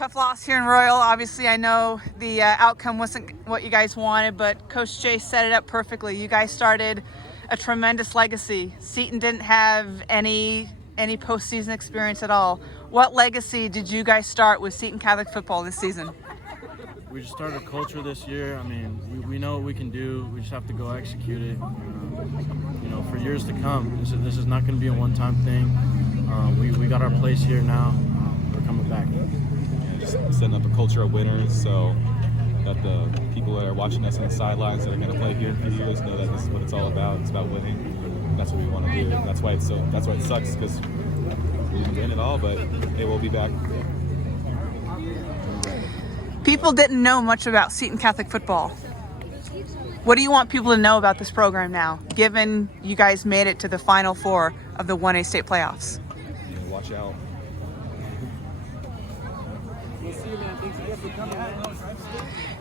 Tough loss here in Royal. Obviously, I know the outcome wasn't what you guys wanted, but Coach Jay set it up perfectly. You guys started a tremendous legacy. Seton didn't have any postseason experience at all. What legacy did you guys start with Seton Catholic football this season? We just started a culture this year. I mean, we know what we can do. We just have to go execute it. For years to come. This is not going to be a one-time thing. We got our place here now. We're coming back. Just setting up a culture of winners, so that the people that are watching us on the sidelines that are going to play here in a few years know that this is what it's all about. It's about winning. That's what we want to do. That's why it sucks, because we didn't win it all, but hey, we'll be back. People didn't know much about Seton Catholic football. What do you want people to know about this program now, given you guys made it to the Final Four of the 1A state playoffs? Watch out.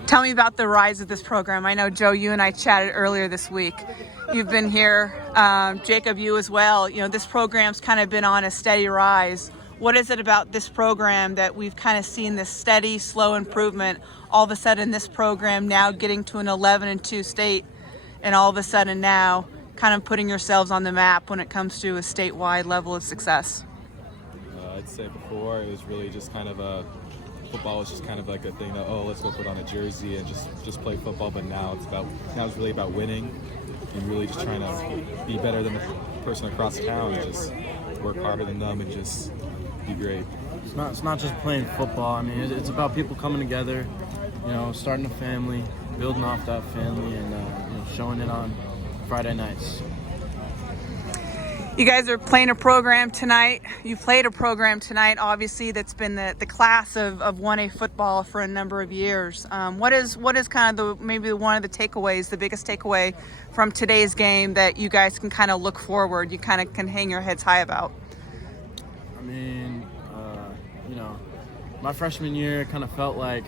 Tell me about the rise of this program. I know, Joe, you and I chatted earlier this week. You've been here, Jacob, you as well. This program's kind of been on a steady rise. What is it about this program that we've kind of seen this steady, slow improvement? All of a sudden, this program now getting to an 11-2 state, and all of a sudden now kind of putting yourselves on the map when it comes to a statewide level of success? I'd say before it was really just kind of football was just kind of like a thing that, let's go put on a jersey and just play football. But now it's really about winning and really just trying to be better than the person across town and just work harder than them and just be great. It's not just playing football. I mean, it's about people coming together, starting a family, building off that family, and showing it on Friday nights. You guys are playing a program tonight. You played a program tonight, obviously, that's been the class of 1A football for a number of years. What is kind of maybe one of the takeaways, the biggest takeaway from today's game that you guys can kind of look forward, you kind of can hang your heads high about? I mean, my freshman year kind of felt like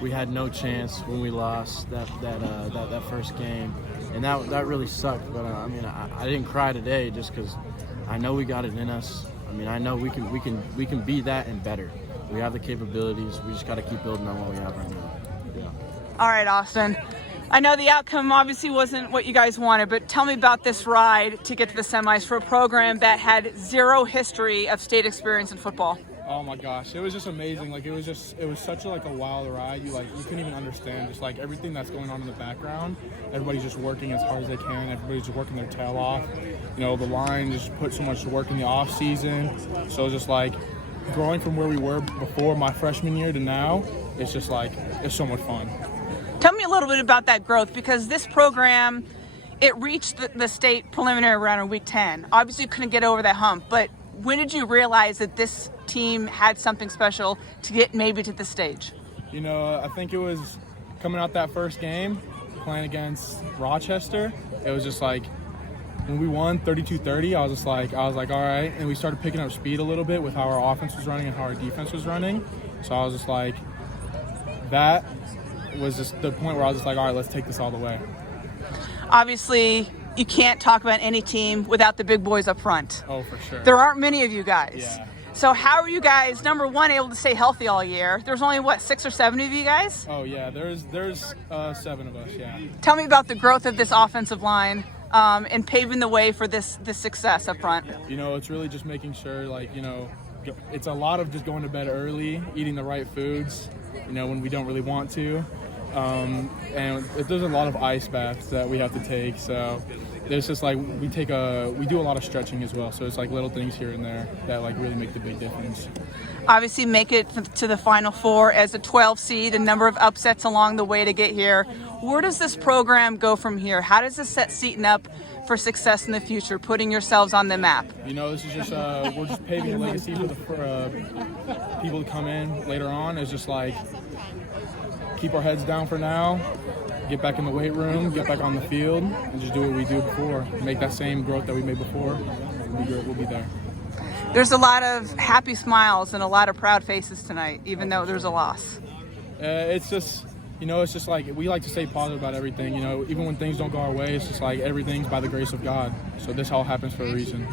we had no chance when we lost that first game, and that really sucked. But I didn't cry today just because I know we got it in us. I mean, I know we can be that and better. We have the capabilities. We just got to keep building on what we have right now. Yeah. All right, Austin. I know the outcome obviously wasn't what you guys wanted, but tell me about this ride to get to the semis for a program that had zero history of state experience in football. Oh my gosh, it was just amazing. Like it was such a wild ride. You couldn't even understand just everything that's going on in the background. Everybody's just working as hard as they can. Everybody's just working their tail off. The line just put so much work in the off season. So just growing from where we were before my freshman year to now, it's just it's so much fun. Tell me a little bit about that growth, because this program, it reached the state preliminary round in week 10. Obviously you couldn't get over that hump, but when did you realize that this team had something special to get maybe to this stage? I think it was coming out that first game, playing against Rochester. It was just when we won 32-30, I was like, all right. And we started picking up speed a little bit with how our offense was running and how our defense was running. So I was just that was just the point where I was just all right, let's take this all the way. Obviously, you can't talk about any team without the big boys up front. Oh, for sure. There aren't many of you guys. Yeah. So how are you guys, number one, able to stay healthy all year? There's only, 6 or 7 of you guys? Oh, yeah. There's 7 of us, yeah. Tell me about the growth of this offensive line and paving the way for this success up front. It's really just making sure, it's a lot of just going to bed early, eating the right foods, when we don't really want to. And there's a lot of ice baths that we have to take, so there's just we do a lot of stretching as well, so it's little things here and there that really make the big difference. Obviously make it to the Final Four as a 12 seed, a number of upsets along the way to get here. Where does this program go from here? How does this set Seton up for success in the future, putting yourselves on the map? This is just we're just paving a legacy for the people to come in later on. It's just keep our heads down for now, get back in the weight room, get back on the field, and just do what we do before. Make that same growth that we made before. We'll be there. There's a lot of happy smiles and a lot of proud faces tonight, even though there's a loss. It's just, it's just we like to stay positive about everything. Even when things don't go our way, it's just everything's by the grace of God. So this all happens for a reason.